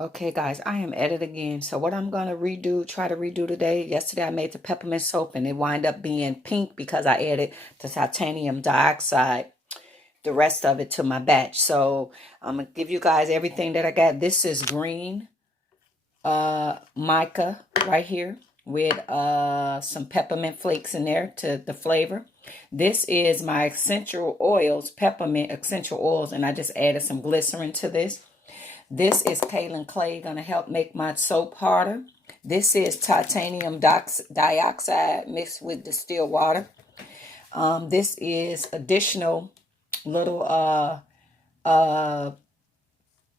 Okay, guys, I am at it again. So what I'm going to try to redo today. Yesterday I made the peppermint soap and it wound up being pink because I added the titanium dioxide, the rest of it to my batch. So I'm going to give you guys everything that I got. This is green mica right here with some peppermint flakes in there to the flavor. This is my essential oils, peppermint essential oils, and I just added some glycerin to this. This is kaolin clay, going to help make my soap harder. This is titanium dioxide mixed with distilled water. This is additional little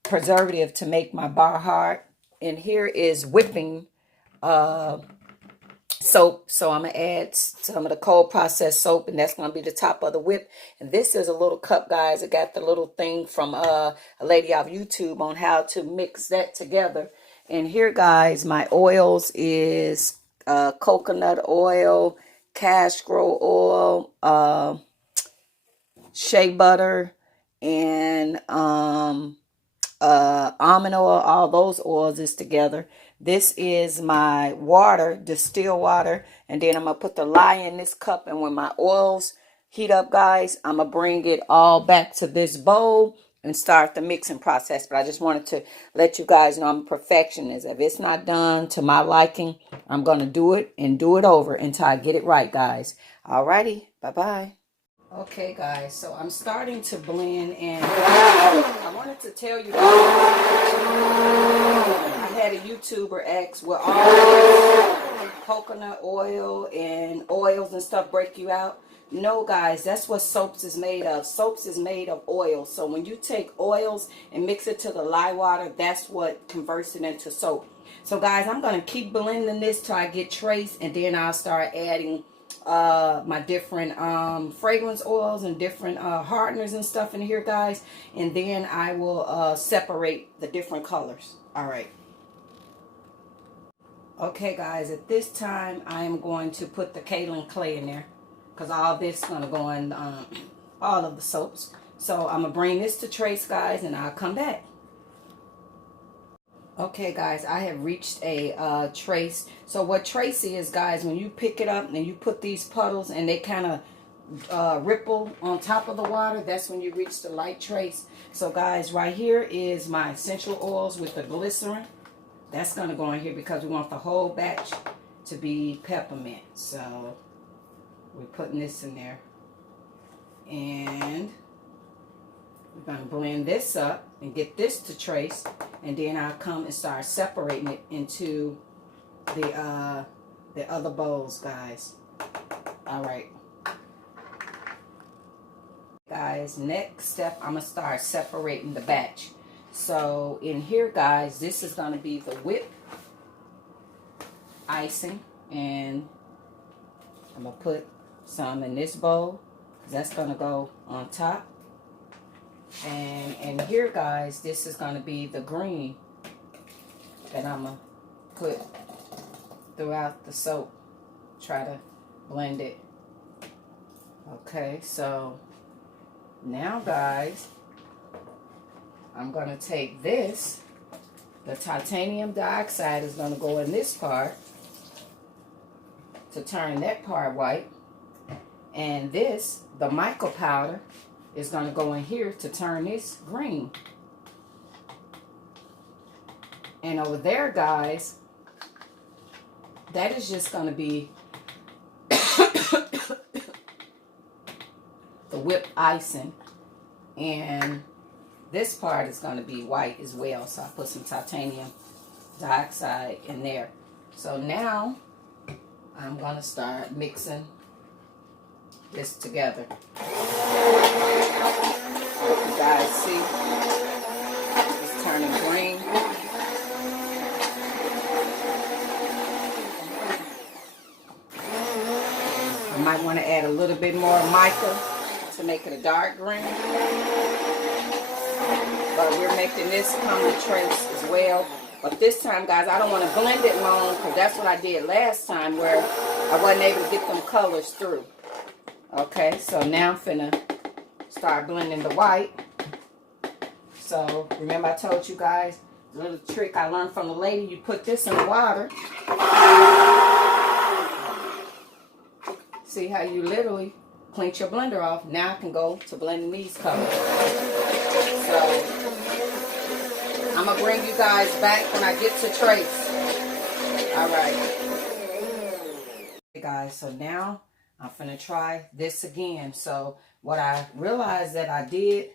preservative to make my bar hard. And here is whipping soap. So I'm going to add some of the cold processed soap, and that's going to be the top of the whip. And this is a little cup, guys. I got the little thing from a lady off YouTube on how to mix that together. And here, guys, my oils is coconut oil, castor oil, shea butter, and almond oil. All those oils is together. This is my water, distilled water, and then I'm gonna put the lye in this cup, and when my oils heat up, guys, I'm gonna bring it all back to this bowl and start the mixing process. But I just wanted to let you guys know I'm a perfectionist. If it's not done to my liking, I'm gonna do it and do it over until I get it right, guys. Alrighty, bye-bye. Okay, guys, so I'm starting to blend, and I wanted to tell you guys, I had a YouTuber ask, will all coconut oil and oils and stuff break you out? No, guys, that's what soaps is made of. Soaps is made of oil. So when you take oils and mix it to the lye water, that's what converts it into soap. So, guys, I'm going to keep blending this till I get trace, and then I'll start adding my different fragrance oils and different hardeners and stuff in here, guys, and then I will separate the different colors. All right. Okay, guys, at this time I am going to put the kaolin clay in there because all this is going to go in all of the soaps. So I'm gonna bring this to trace, guys, and I'll come back. Okay, guys, I have reached a trace. So what trace is, guys, when you pick it up and you put these puddles and they kind of ripple on top of the water, that's when you reach the light trace. So, guys, right here is my essential oils with the glycerin. That's going to go in here because we want the whole batch to be peppermint. So we're putting this in there. And we're going to blend this up and get this to trace, and then I'll come and start separating it into the other bowls, guys. All right. Guys, next step, I'm going to start separating the batch. So in here, guys, this is going to be the whip icing, and I'm going to put some in this bowl because that's going to go on top. And here, guys, this is going to be the green that I'm going to put throughout the soap. Try to blend it. Okay, so now, guys, I'm going to take this. The titanium dioxide is going to go in this part to turn that part white. And this, the mica powder, is going to go in here to turn this green. And over there, guys, that is just going to be the whipped icing. And this part is going to be white as well. So I put some titanium dioxide in there. So now I'm going to start mixing this together. You guys see, it's turning green. I might want to add a little bit more mica to make it a dark green. But we're making this come to trace as well. But this time, guys, I don't want to blend it long because that's what I did last time where I wasn't able to get them colors through. Okay, so now I'm finna start blending the white. So remember I told you guys little trick I learned from the lady. You put this in the water. See how you literally cleaned your blender off. Now I can go to blending these colors. So I'm going to bring you guys back when I get to trace. All right. Hey guys, so now I'm finna try this again. So what I realized that I did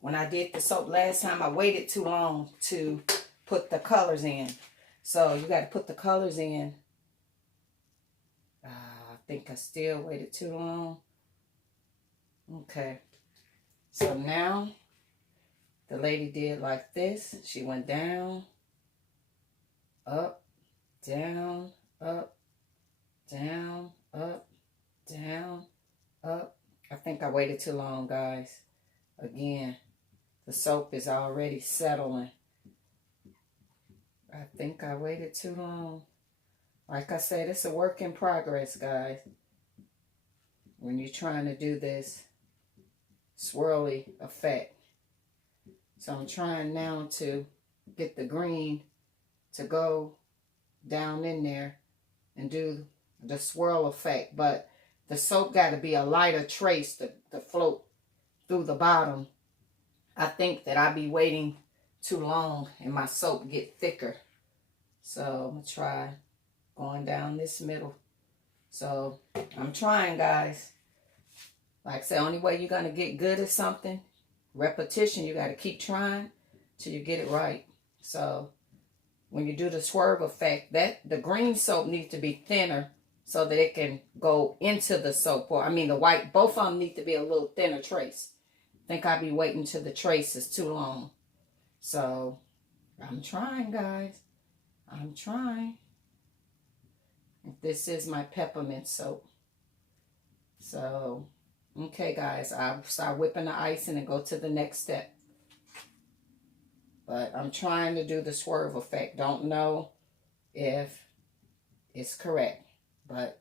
when I did the soap last time, I waited too long to put the colors in. So you got to put the colors in. I think I still waited too long. Okay. So now the lady did like this. She went down, up, down, up, down, up, down, up. I think I waited too long, guys. Again, the soap is already settling. I think I waited too long. Like I said, it's a work in progress, guys. When you're trying to do this swirly effect. So I'm trying now to get the green to go down in there and do the swirl effect. But the soap got to be a lighter trace to float through the bottom. I think that I'll be waiting too long and my soap get thicker. So I'm going to try going down this middle. So I'm trying, guys. Like I said, only way you're going to get good at something, repetition. You got to keep trying till you get it right. So when you do the swerve effect, the green soap needs to be thinner so that it can go into the soap. Or I mean the white, both of them need to be a little thinner trace. I think I'll be waiting till the trace is too long. So I'm trying, guys. I'm trying. This is my peppermint soap. So, okay, guys. I'll start whipping the icing and go to the next step. But I'm trying to do the swerve effect. Don't know if it's correct. But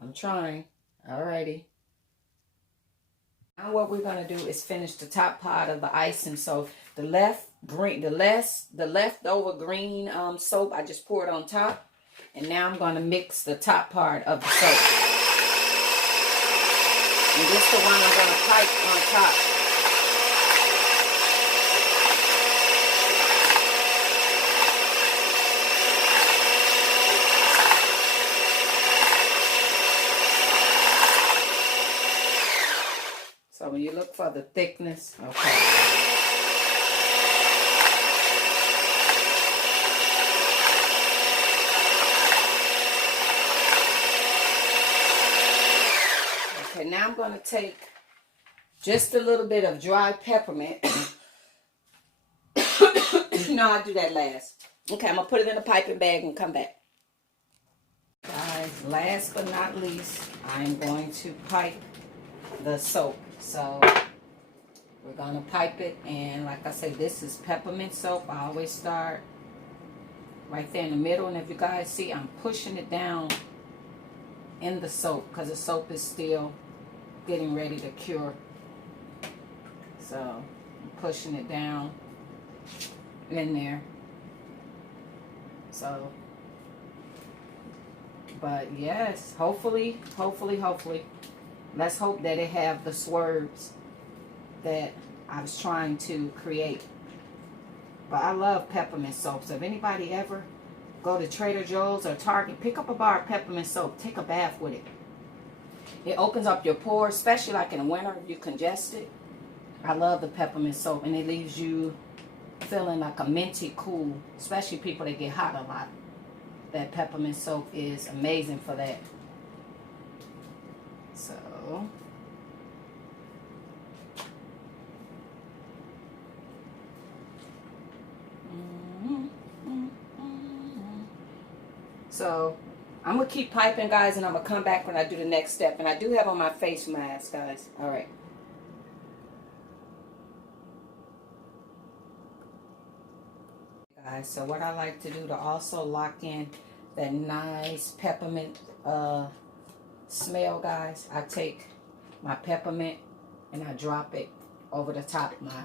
I'm trying. Alrighty. Now what we're going to do is finish the top part of the icing. So the leftover green soap, I just poured on top. And now I'm going to mix the top part of the soap. And this is the one I'm going to pipe on top. So when you look for the thickness, okay. Okay, now I'm going to take just a little bit of dry peppermint. No, I'll do that last. Okay, I'm going to put it in a piping bag and come back. Guys, last but not least, I'm going to pipe the soap. So we're going to pipe it, and like I said, this is peppermint soap. I always start right there in the middle, and if you guys see, I'm pushing it down in the soap because the soap is still getting ready to cure. So I'm pushing it down in there. So, but yes, hopefully, let's hope that it have the swerves that I was trying to create. But I love peppermint soap. So if anybody ever go to Trader Joe's or Target, pick up a bar of peppermint soap. Take a bath with it. It opens up your pores, especially like in the winter if you congested. I love the peppermint soap, and it leaves you feeling like a minty cool, especially people that get hot a lot. That peppermint soap is amazing for that. So So I'm going to keep piping, guys, and I'm going to come back when I do the next step. And I do have on my face mask, guys. All right. Guys, so what I like to do to also lock in that nice peppermint smell, guys, I take my peppermint and I drop it over the top of my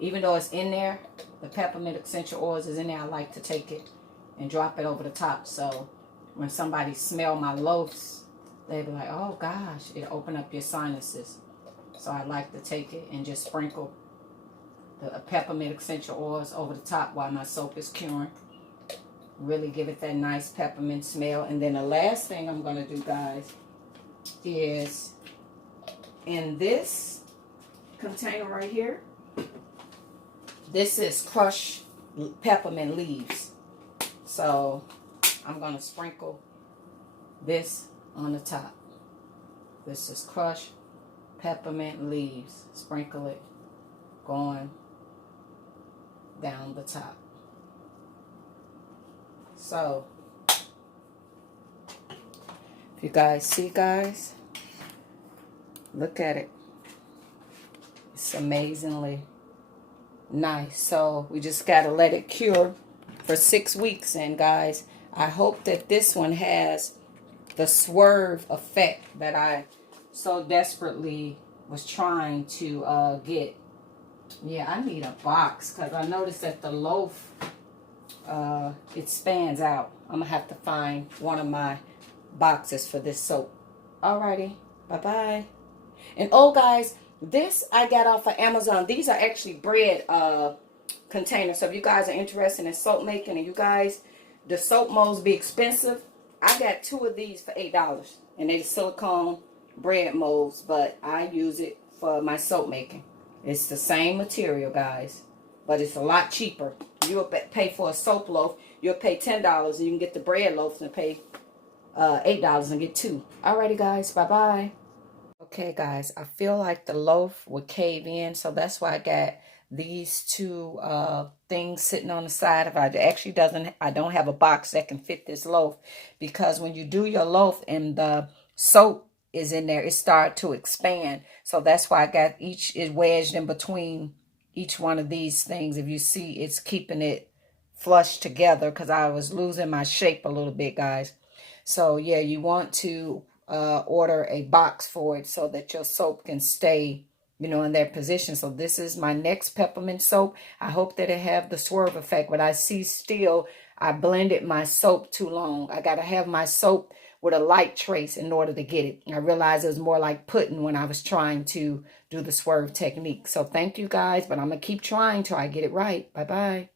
Even though it's in there, the peppermint essential oils is in there, I like to take it and drop it over the top. So when somebody smell my loaves, they be like, oh gosh, it open up your sinuses. So I like to take it and just sprinkle the peppermint essential oils over the top while my soap is curing. Really give it that nice peppermint smell. And then the last thing I'm going to do, guys, is in this container right here, this is crushed peppermint leaves. So I'm going to sprinkle this on the top. This is crushed peppermint leaves. Sprinkle it going down the top. So if you guys see, guys, look at it. It's amazingly nice. So we just got to let it cure for 6 weeks. And guys, I hope that this one has the swerve effect that I so desperately was trying to get. Yeah, I need a box because I noticed that the loaf, it spans out. I'm gonna have to find one of my boxes for this soap. Alrighty, bye-bye. And oh guys, this I got off of Amazon. These are actually bread containers. So if you guys are interested in soap making and you guys, the soap molds be expensive, I got 2 of these for $8. And they're silicone bread molds, but I use it for my soap making. It's the same material, guys, but it's a lot cheaper. You'll pay for a soap loaf, you'll pay $10, and you can get the bread loaves and pay $8 and get 2. Alrighty, guys, bye-bye. Okay, guys, I feel like the loaf would cave in, so that's why I got these 2 things sitting on the side of it. It actually doesn't, I don't have a box that can fit this loaf, because when you do your loaf and the soap is in there, it started to expand. So that's why I got each is wedged in between each one of these things. If you see, it's keeping it flush together because I was losing my shape a little bit, guys. So yeah, you want to order a box for it so that your soap can stay, you know, in their position. So this is my next peppermint soap. I hope that it have the swerve effect, but I see still I blended my soap too long. I got to have my soap with a light trace in order to get it. I realized it was more like pudding when I was trying to do the swerve technique. So thank you guys, but I'm going to keep trying till I get it right. Bye-bye.